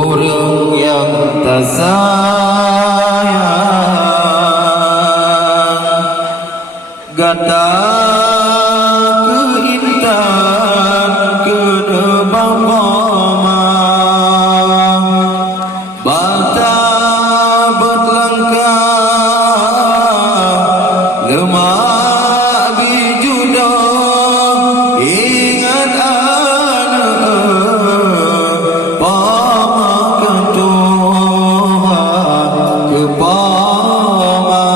Orang yang tak sayang gata keintan kedebang mama bata berlangkah lemah bijuda ingat anak pamakan Tuhan kepama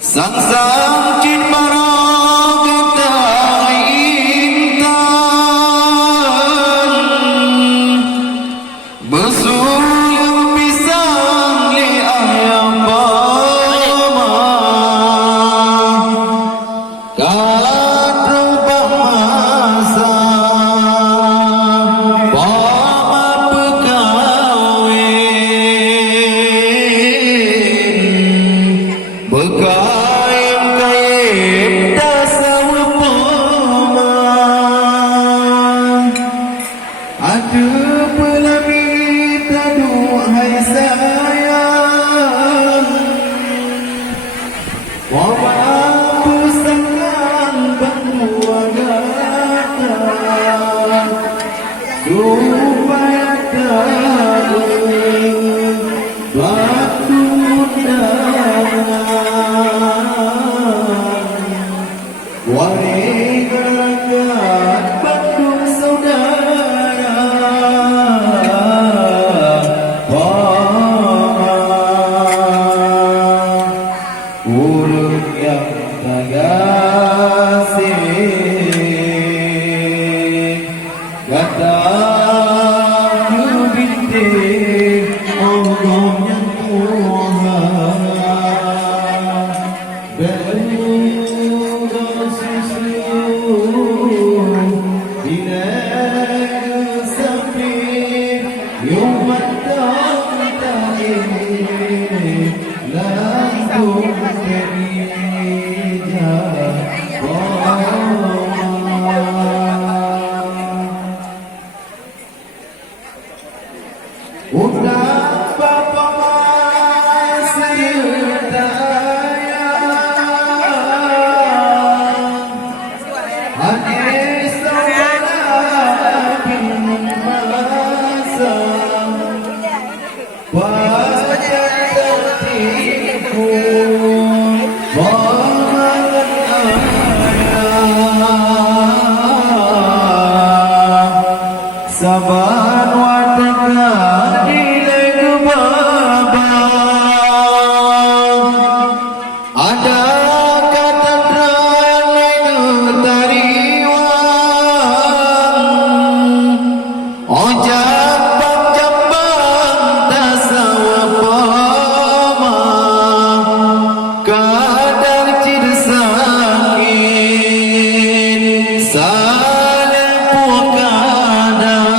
sang-sang cin barang kita intan bersuyung pisang li ayam bama kalat rubah masa bama pekawin berkaim-kaim dasawa pema ada pelami taduhai sayang wabah pusangan bermuagata supaya tahu batu warga Bandung saudara urut yang tagasih kata bintik ogomnya Tuhan Undang Bapa Masih Tayang Hadis Saudara Bin Masa Baca tertipu Bangan ayah Saban wataka nilai kebabang ada kata terang tariwan ojak jambang tasawa pama kadar cir sakit saling puakadang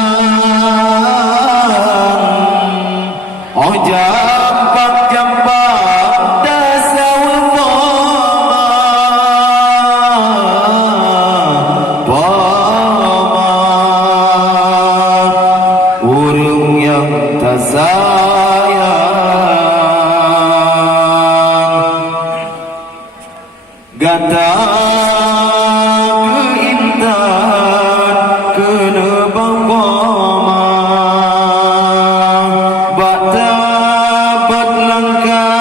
jambang dasawa pama urung yang tak sayang gata keintan kedebang mama bata berlangkah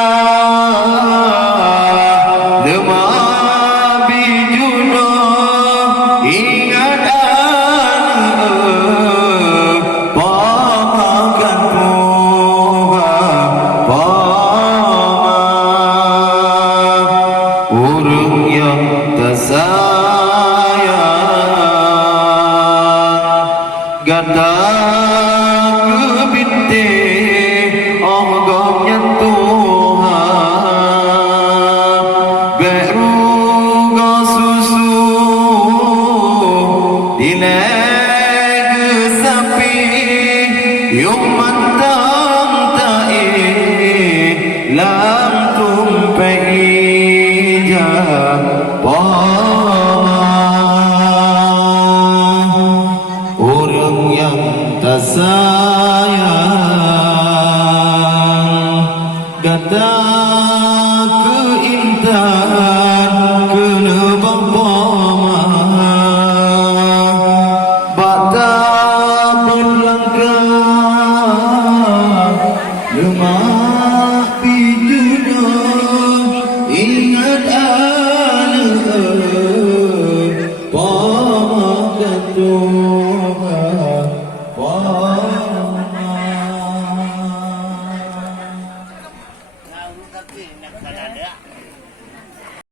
lemah bijuda ingat anak pamakan Tuhan pama urung yang tak sayang gata